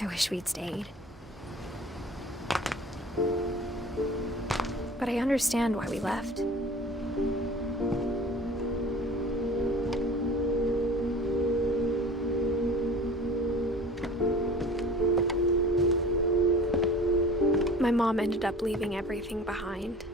I wish we'd stayed. But I understand why we left. My mom ended up leaving everything behind.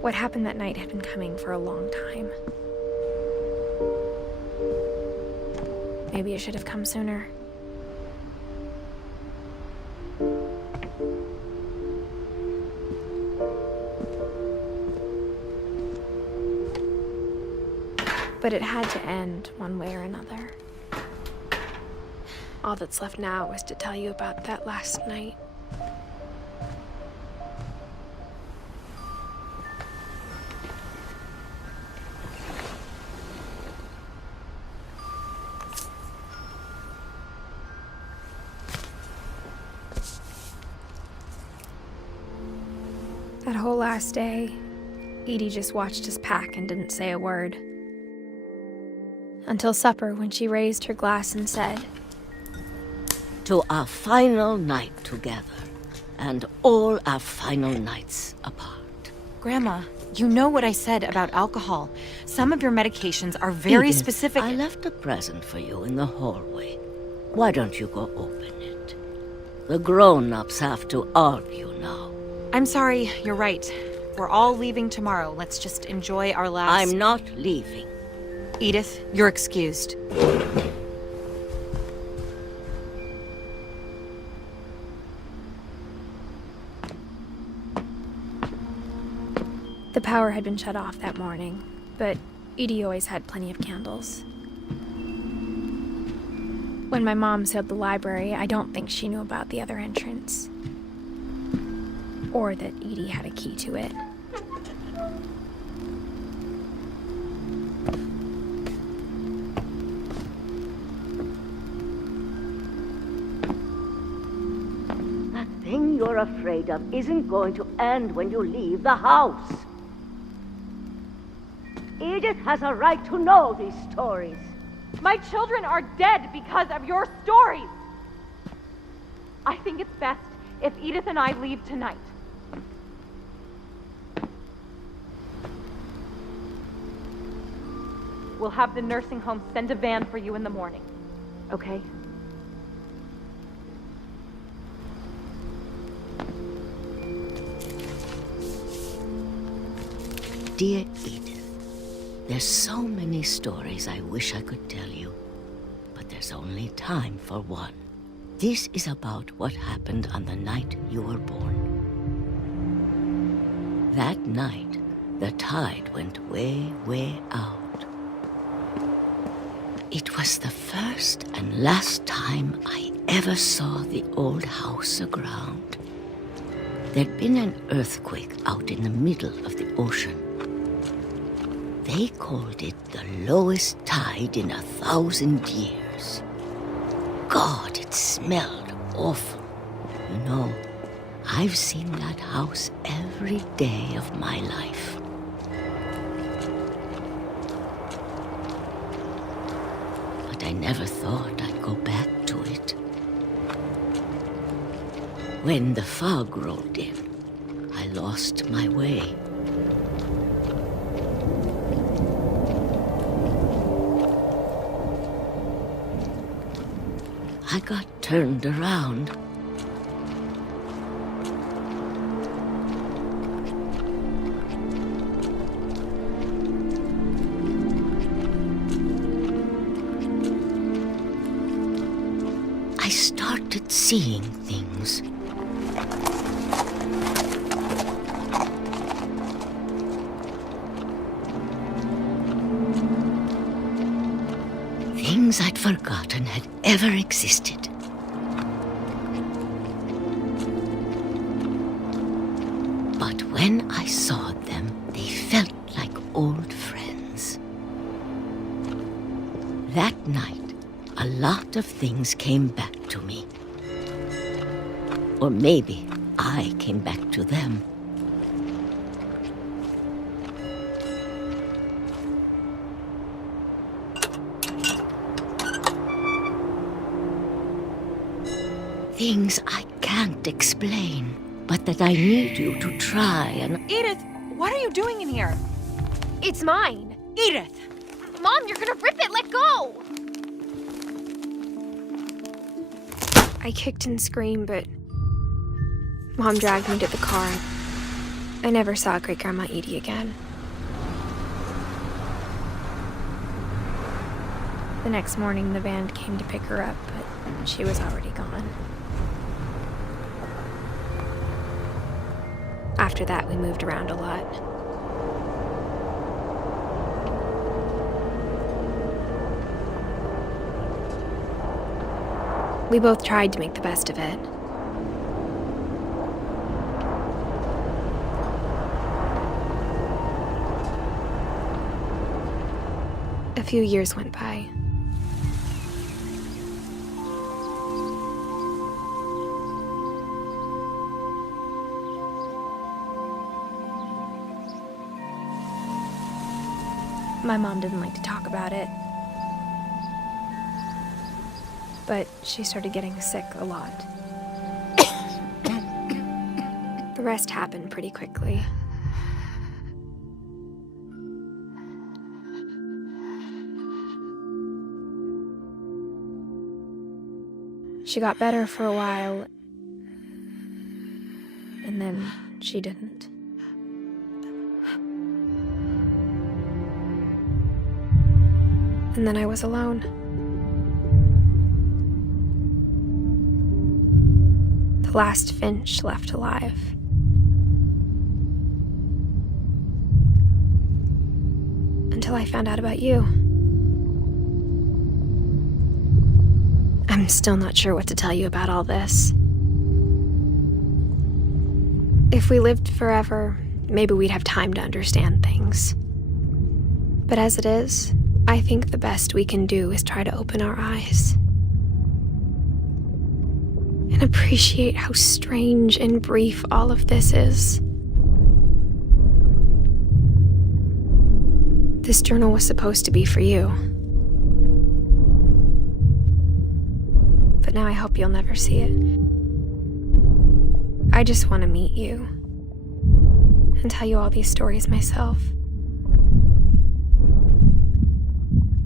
What happened that night had been coming for a long time. Maybe it should have come sooner. But it had to end one way or another. All that's left now is to tell you about that last night. That whole last day, Edie just watched us pack and didn't say a word. Until supper, when she raised her glass and said, "To our final night together, and all our final nights apart." Grandma, you know what I said about alcohol. Some of your medications are very Edith, specific. I left a present for you in the hallway. Why don't you go open it? The grown-ups have to argue now. I'm sorry, you're right. We're all leaving tomorrow. Let's just enjoy our last... I'm not leaving. Edith, you're excused. The power had been shut off that morning, but Edie always had plenty of candles. When my mom sealed the library, I don't think she knew about the other entrance. Or that Edie had a key to it. That thing you're afraid of isn't going to end when you leave the house. Edith has a right to know these stories. My children are dead because of your stories! I think it's best if Edith and I leave tonight. We'll have the nursing home send a van for you in the morning, okay? Dear Edith, there's so many stories I wish I could tell you, but there's only time for one. This is about what happened on the night you were born. That night, the tide went way, way out. It was the first and last time I ever saw the old house aground. There'd been an earthquake out in the middle of the ocean. They called it the lowest tide in 1,000 years. God, it smelled awful. You know, I've seen that house every day of my life. But I never thought I'd go back to it. When the fog rolled in, I lost my way. I got turned around. I started seeing things. Things I'd forgotten had ever existed. But when I saw them, they felt like old friends. That night, a lot of things came back to me. Or maybe I came back to them. Things I can't explain, but that I need you to try and... Edith, what are you doing in here? It's mine! Edith! Mom, you're gonna rip it! Let go! I kicked and screamed, but Mom dragged me to the car. I never saw Great-Grandma Edie again. The next morning, the van came to pick her up, but she was already gone. After that, we moved around a lot. We both tried to make the best of it. A few years went by. My mom didn't like to talk about it. But she started getting sick a lot. The rest happened pretty quickly. She got better for a while, and then she didn't. And then I was alone. The last finch left alive. Until I found out about you. I'm still not sure what to tell you about all this. If we lived forever, maybe we'd have time to understand things. But as it is, I think the best we can do is try to open our eyes and appreciate how strange and brief all of this is. This journal was supposed to be for you. But now I hope you'll never see it. I just want to meet you and tell you all these stories myself.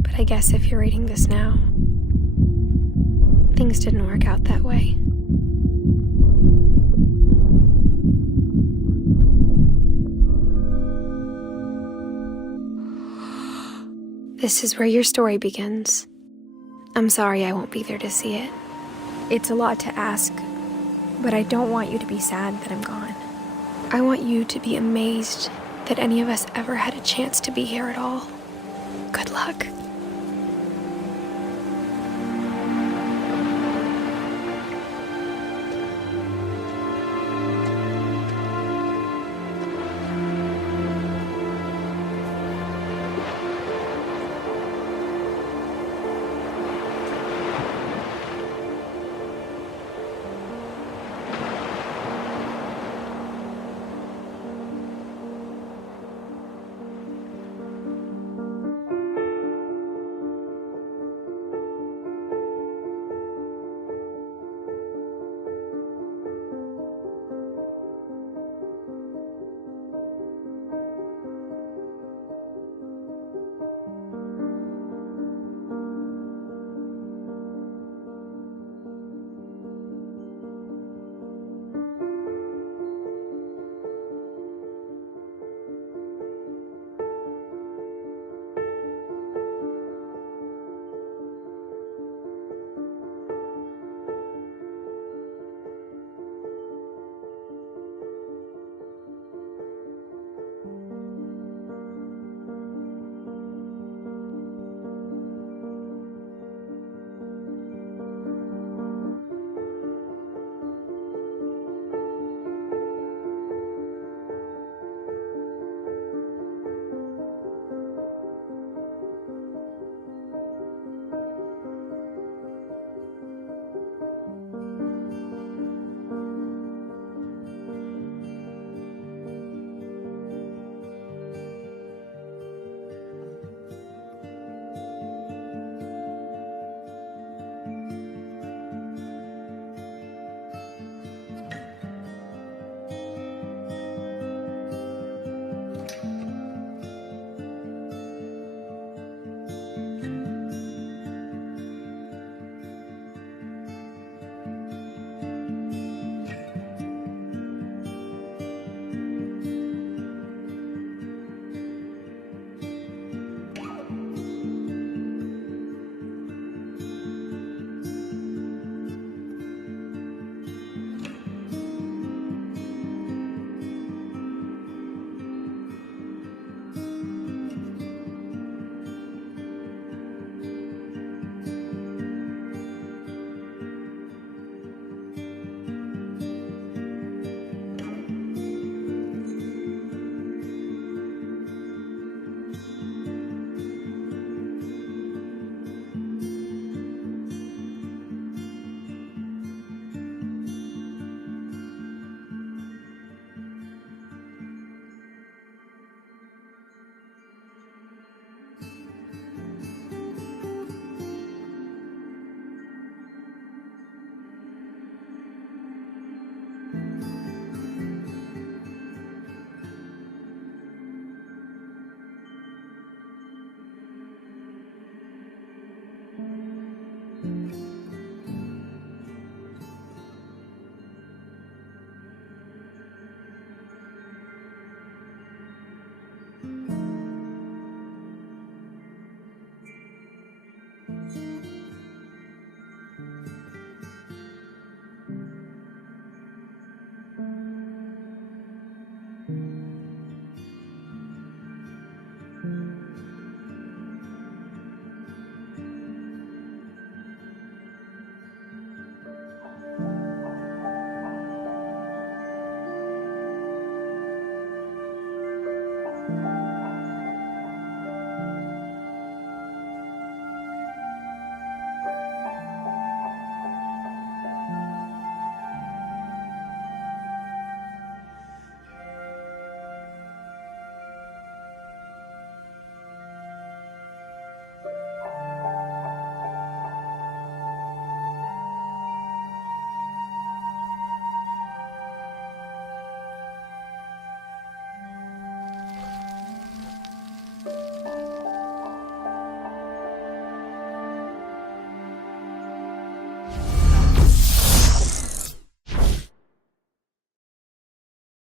But I guess if you're reading this now, things didn't work out that way. This is where your story begins. I'm sorry I won't be there to see it. It's a lot to ask, but I don't want you to be sad that I'm gone. I want you to be amazed that any of us ever had a chance to be here at all. Good luck.